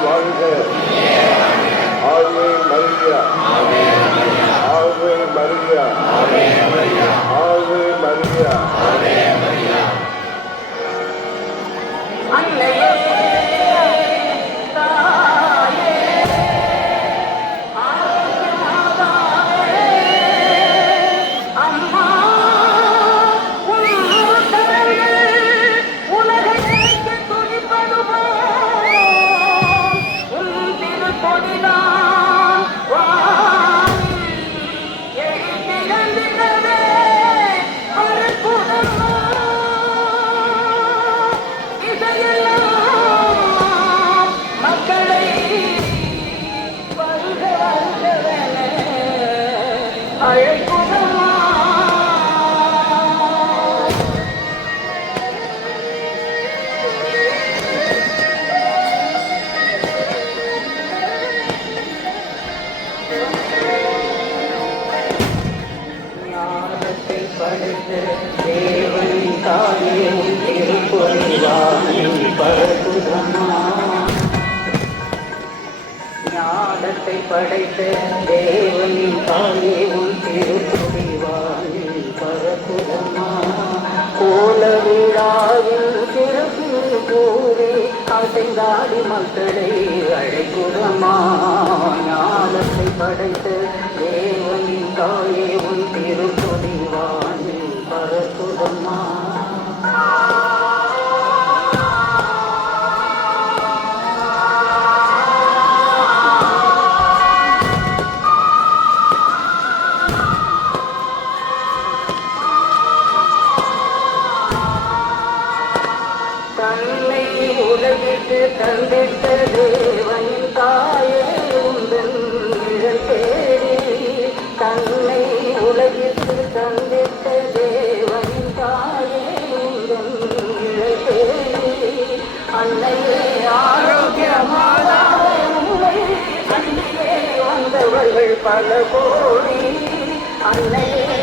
வாழ்க அழைப்புதமா ஞானத்தை தாயே ஞானத்தை படைத்த தேவனின் தானே உன் திருப்பொழிவானில் பரப்புதமா கோல விழாவில் சிறப்பு கூறி அசைந்தாடி மக்களை அழைக்குதமா ஞானத்தை படைத்த தேவனின் தாயே உன் திருப்பொழிவானில் தந்திட்ட தேவனின் தாயே உந்தன் தேடி தன்னை உலகிற்கு தந்திட்ட தேவனின் தாயே உந்தன் தேடி அன்னையே ஆரோக்கியமாதாவே அன்னையே வந்தவர்கள் பல கோடி. அன்னையே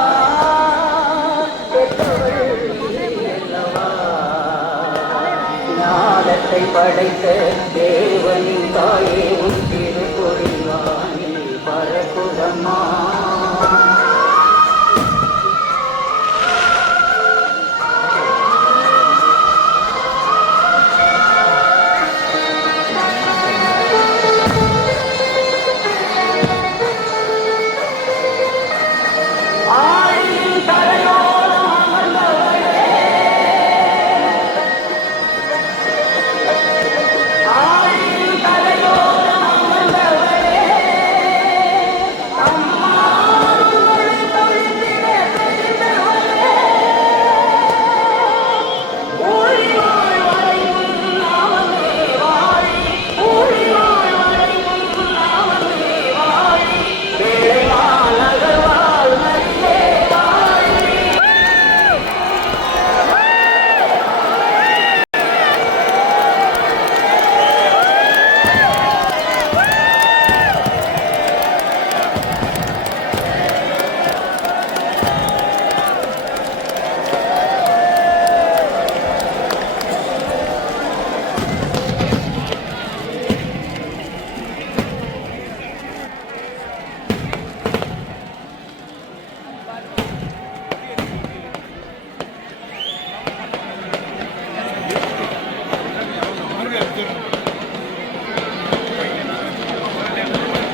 படைத்த தேவனின் தாயே உன் பரகுதமா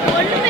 원래